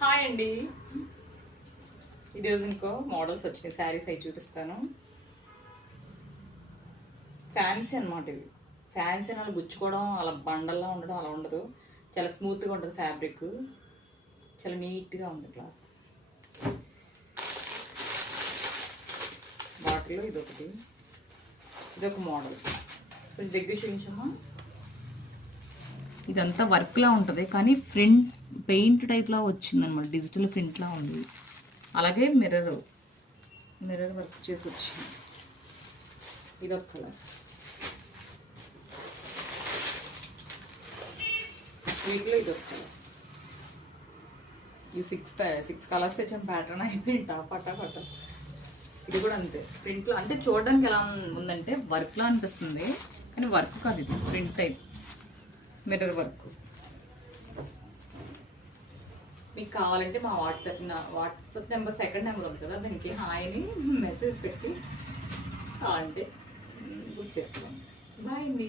Hi అండి. ఈరోజు ఇంకో మోడల్స్ వచ్చినాయి, శారీస్ అవి చూపిస్తాను. ఫ్యాన్సీ అనమాట ఇవి. ఫ్యాన్సీ అలా గుచ్చుకోవడం, అలా బండల్లా ఉండడం అలా ఉండదు. చాలా స్మూత్గా ఉంటుంది ఫ్యాబ్రిక్, చాలా నీట్గా ఉంది క్లాత్. వాటిలో ఇదొక మోడల్. కొంచెం దగ్గర చూపించమ్మా. ఇదంతా వర్క్లా ఉంటుంది కానీ ప్రింట్ పెయింట్ టైప్లా వచ్చిందనమాట, డిజిటల్ ప్రింట్లా ఉంది. అలాగే మిర్రర్ వర్క్ చేసి వచ్చింది. ఇదొక కలర్. వీటిలో ఇదొక కలర్. ఈ సిక్స్ కలర్స్ తెచ్చిన ప్యాటర్న్ అయిపోయింది పట్ట. ఇది కూడా అంతే, ప్రింట్లో అంటే చూడడానికి ఎలా ఉందంటే వర్క్లా అనిపిస్తుంది కానీ వర్క్ కాదు, ఇది ప్రింట్ టైప్ మిర్రర్ వర్క్. మీకు కావాలంటే మా వాట్సాప్ నెంబర్, సెకండ్ నెంబర్ ఉంది కదా, దానికి హాయ్ అని మెసేజ్ పెట్టి కావాలంటే బుక్ చేస్తాం. బాయ్ అండి.